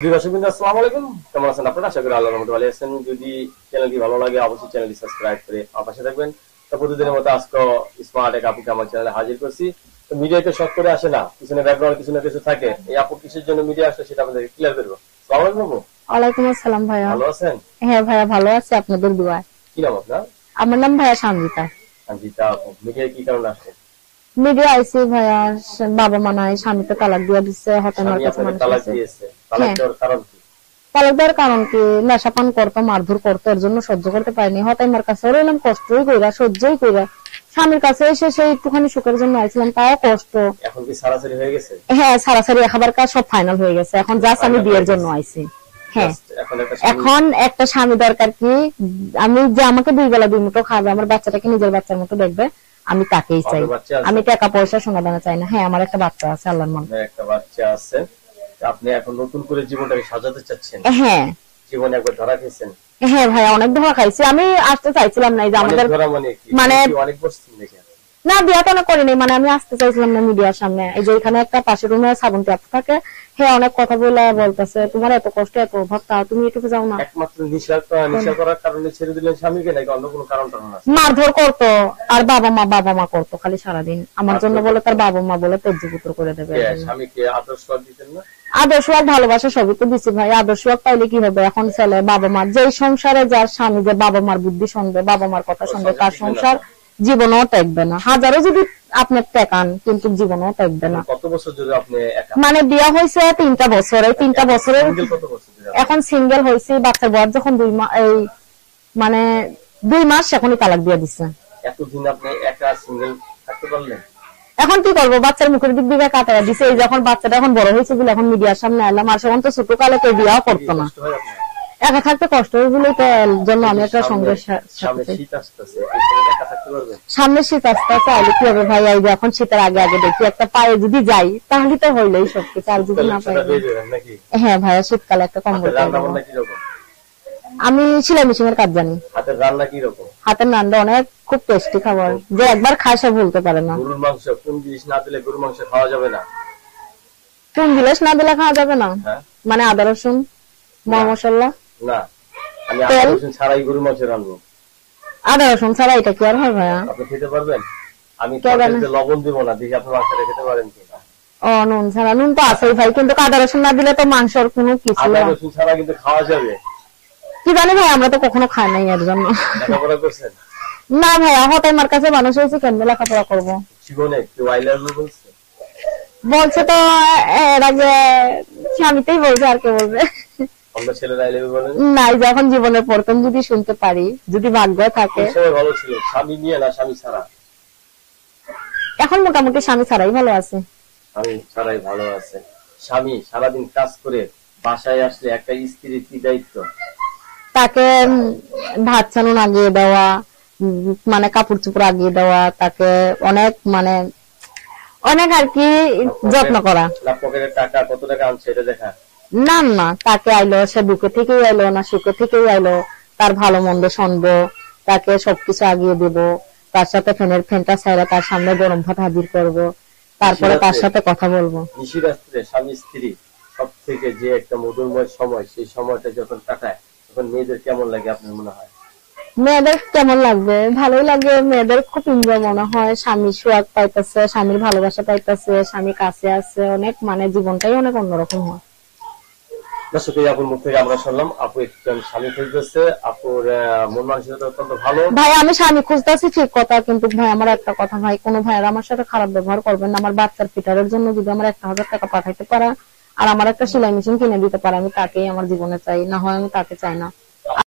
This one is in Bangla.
আসসালামু আলাইকুম, কেমন আছেন আপনারা? আশা করি আল্লাহর রহমতে ভালো আছেন। যদি চ্যানেলটি ভালো লাগে অবশ্যই চ্যানেলটি সাবস্ক্রাইব করে আমার পাশে থাকবেন। তো প্রতিদিনের মতো আজকে স্মার্ট এক আপুকে আমার চ্যানেলে হাজির করছি। তো মিডিয়াতে শখ করে আসে না, পিছনে ব্যাকগ্রাউন্ড কিছু না কিছু থাকে। এই আপু কিসের জন্য মিডিয়া আসে সেটা আপনাদের ক্লিয়ার করবো। আসসালামু আলাইকুম আপু। ওয়ালাইকুম আসসালাম ভাইয়া। ভালো আছেন? হ্যাঁ ভাইয়া, ভালো আছি আপনাদের দোয়ায়। কি নাম আপনার? আমার নাম ভাইয়া সঞ্জিতা। সঞ্জিতা আপু, মিডিয়ায় কি কারণে আসেন? মিডিয়া আইসি ভাইয়া, বাবা মা নাই, স্বামীকে তালাক দিয়ে দিচ্ছে, হঠাৎ স্বামী কাছে আপনাকে মানুষ তালাক আছে। দিয়েছে, তালাক হ্যাঁ, দেওয়ার কারণ কি? তালাক দেওয়ার কারণ কি, নেশাপান করতো, মারধর করতো, এর জন্য সহ্য করতে পারিনি। হঠাৎ আমার কাছে রইলাম, কষ্টই কইরা সহ্যই কইরা স্বামীর কাছে এসে সেই একটুখানি সুখের জন্য আইছিলাম, তাও কষ্ট। এখন কি সারাসারি হয়ে গেছে? হ্যাঁ, সারাসারি একেবারে কাজ সব ফাইনাল হয়ে গেছে। এখন জাস্ট আমি বিয়ের জন্য আইছি। হ্যাঁ, এখন একটা স্বামী দরকার কি, আমি যে আমাকে 2 বেলা 2 মুঠো খাবে, আমার বাচ্চাটাকে নিজের বাচ্চার মতো দেখবে, আমি তাকেই চাই। আমি টাকা পয়সা সোনা দানা চাই না। হ্যাঁ, আমার একটা বাচ্চা আছে, আল্লাহর নামে একটা বাচ্চা আছে। আপনি এখন নতুন করে জীবনটাকে সাজাতে চাচ্ছেন? হ্যাঁ। জীবনে একবার ধরা খেয়েছেন? হ্যাঁ ভাইয়া, অনেক ধোঁয়া খাইছি। আমি আসতে চাইছিলাম না, এই যে আমাদের মানে অনেক বসছেন দেখে না, বিয়া তো অনেক করিনি, মানে আমি আসতে চাইছিলাম না মিডিয়ার সামনে। এই যে এখানে একটা পাশের রুমে শ্রাবন্তী আপু থাকে, হ্যাঁ অনেক কথা বলে বলতেছে, তোমার এত কষ্ট এত অভাব, তা তুমি এটুকু যাও না। একমাত্র নেশা করার কারণে ছেড়ে দিলেন স্বামীকে, নাকি অন্য কোনো কারণ আছে? মারধর করতো, আর বাবা মা করতো খালি সারাদিন আমার জন্য বলে, তার বাবা মা বলে তেজ্যপুত্র করে দেবে। স্বামীকে আদর্শ দিতেন না? আদর্শ আর ভালোবাসা সবই তো দিচ্ছি ভাই। আদর্শ পাইলে কি হবে, এখন ছেলে বাবা মার, যেই সংসারে যার স্বামী যে বাবা মার বুদ্ধি শুনবে, বাবা মার কথা শুনবে, তার সংসার জীবনও টেকবে না। হাজারো যদি আপনি টেকান, কিন্তু জীবনও টেকবে না। কত বছর যদি আপনি মানে বিয়া হয়েছে 3টা বছর, এই 3টা বছরে এখন সিঙ্গেল হয়েছে। বাচ্চার বয়স যখন 2 মাস, এই মানে 2 মাস, এখনই তালাক দিয়ে দিচ্ছে। এতদিন আপনি একা সিঙ্গেল থাকতে পারলেন? এখন কি করবো, বাচ্চার মুখের দিক দিকে কাটায় দিছে। এই যখন বাচ্চাটা এখন বড় হয়েছে বলে এখন মিডিয়ার সামনে এলাম। আর সেখান তো ছোট কালে কেউ বিয়াও করতো না। একা থাকতে কষ্ট হয় বলে জন্য আমি একটা সঙ্গে সামনে শীত আসতে আসতে আইলে কি হবে ভাই, এই যে এখন শীতের আগে আগে দেখি একটা পায়ে যদি যাই তাহলে তো হইলেই সবকিছু। আর যদি না পাই, হ্যাঁ ভাইয়া, শীতকালে একটা কম্বল। আমি সেলাই মেশিনের কাজ জানি। হাতের রান্না কি রকম? হাতের রান্না অনেক, খুব টেস্টি খাবার, যে একবার খায় সে ভুলতে পারে না। গরুর মাংস কোন জিনিস না দিলে গরুর মাংস খাওয়া যাবে না? কোন জিনিস না দিলে খাওয়া যাবে না? মানে আদা রসুন, মশলা না, আমি আদা রসুন ছাড়াই গরুর মাংস রান্নবো। আদা রসুন ছাড়া এটা কি আর হয় ভাইয়া? আপনি খেতে পারবেন? আমি তরকারিতে লবণ দিব না, দেখি আপনি মাংসটা খেতে পারেন কিনা। ও, নুন ছাড়া? নুন তো আছেই ভাই, কিন্তু আদা রসুন না দিলে তো মাংসের কোনো কিছু। আদা রসুন ছাড়া কিন্তু খাওয়া যাবে কি জানি ভাই, আমরা তো কখনো খাই নাই এর জন্য। লেখাপড়া করছেন? না ভাইয়া, হঠাৎ আমার কাছে মানুষ হয়েছে, কেন লেখাপড়া করবো? জীবনে কেউ আই লাভ ইউ বলছে? বলছে তো এর আগে স্বামীতেই বলছে, আর কে বলবে? অন্য ছেলেরা আই লাভ ইউ বলেন? নাই, যখন জীবনের প্রথম যদি শুনতে পারি, যদি ভাগ্য থাকে। সবাই ভালো ছিল, স্বামী নিয়ে না স্বামী ছাড়া? এখন মোটামুটি স্বামী ছাড়াই ভালো আছে। স্বামী ছাড়াই ভালো আছে। স্বামী সারাদিন কাজ করে বাসায় আসলে একটা স্ত্রীর কি দায়িত্ব? তাকে ভাত ছানুন আগিয়ে দেওয়া, মানে কাপড় চোপড় আগিয়ে দেওয়া, তাকে অনেক মানে অনেক আর কি যত্ন করা। পকেটের টাকা কত টাকা আনছে এটা দেখা? না না, তাকে আইলো, সে দুঃখে থেকেই আইলো না সুখে থেকেই আইলো, তার ভালো মন্দ শুনবো, তাকে সবকিছু আগিয়ে দেব, তার সাথে ফ্যানটা ছাইরা তার সামনে গরম ভাত হাজির করবো, তারপরে তার সাথে কথা বলবো। নিশিরাত্রে স্বামী স্ত্রী সব থেকে যে একটা মধুরময় সময়, সেই সময়টা যখন কাটায় তখন মেয়েদের কেমন লাগে আপনার মনে হয়? মেয়েদের কেমন লাগবে, ভালোই লাগে। মেয়েদের খুব এনজয় মনে হয়, স্বামী সোহাগ পাইতেছে, স্বামীর ভালোবাসা পাইতেছে, স্বামী কাছে আছে, অনেক মানে জীবনটাই অনেক অন্যরকম হয়। দর্শক, আপুর মুখ থেকে আমরা শুনলাম আপু একজন স্বামী খুঁজতেছে। আপুর মন মানসিকতা অত্যন্ত ভালো। ভাই আমি স্বামী খুঁজতেছি ঠিক কথা, কিন্তু ভাই আমার একটা কথা, ভাই কোনো ভাইয়ের আমার সাথে খারাপ ব্যবহার করবেন না। আমার বাচ্চার ফিটারের জন্য যদি আমার 1000 টাকা পাঠাইতে পারে আর আমার একটা সেলাই মেশিন কিনে দিতে পারে, আমি তাকেই আমার জীবনে চাই, না হয় আমি তাকে চাই না।